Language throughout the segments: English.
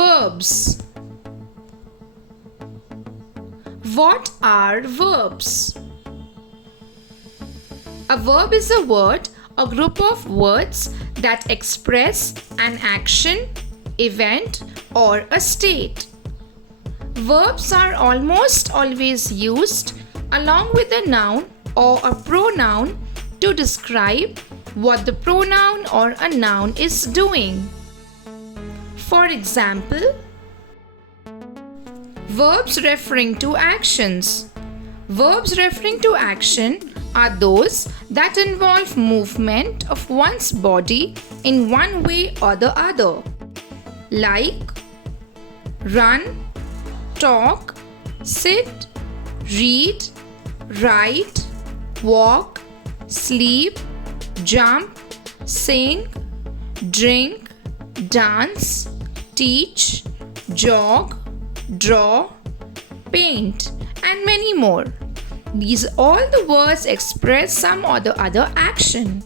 Verbs. What are verbs? A verb is a word or group of words that express an action, event, or a state. Verbs are almost always used along with a noun or a pronoun to describe what the pronoun or a noun is doing. For example, verbs referring to actions. Verbs referring to action are those that involve movement of one's body in one way or the other, like run, talk, sit, read, write, walk, sleep, jump, sing, drink, dance, teach, jog, draw, paint, and many more. These all the words express some or the other action.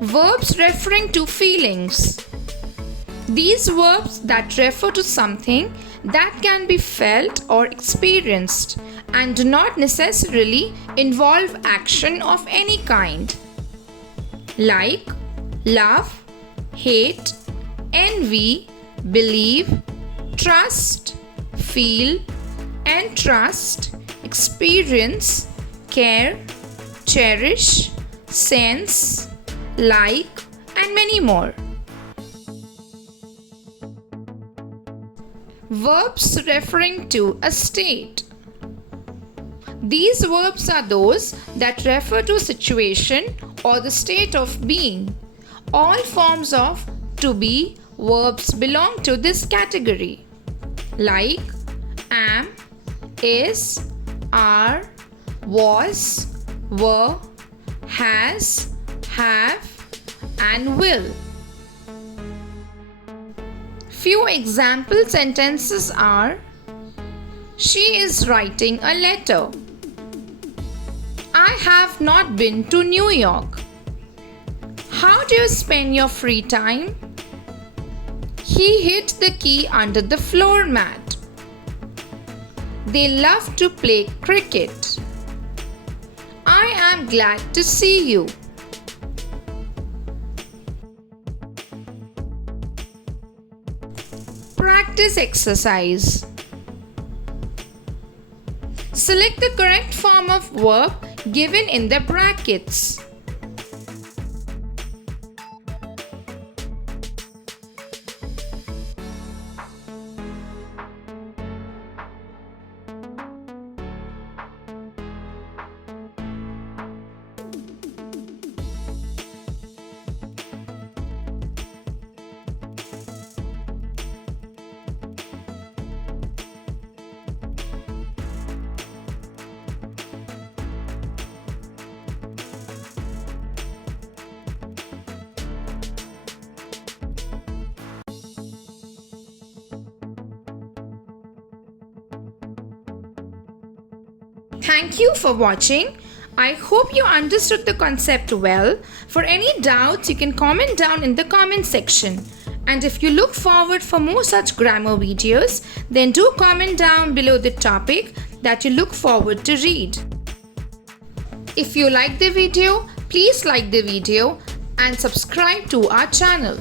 Verbs referring to feelings. These verbs that refer to something that can be felt or experienced and do not necessarily involve action of any kind, like love, hate, envy, believe, trust, feel, entrust, experience, care, cherish, sense, like, and many more. Verbs referring to a state. These verbs are those that refer to a situation or the state of being. All forms of to be verbs belong to this category, like am, is, are, was, were, has, have, and will. Few example sentences are: she is writing a letter. I have not been to New York. How do you spend your free time? He hid the key under the floor mat. They love to play cricket. I am glad to see you. Practice exercise. Select the correct form of verb given in the brackets. Thank you for watching. I hope you understood the concept well. For any doubts, you can comment down in the comment section. And if you look forward for more such grammar videos, then do comment down below the topic that you look forward to read. If you like the video, please like the video and subscribe to our channel.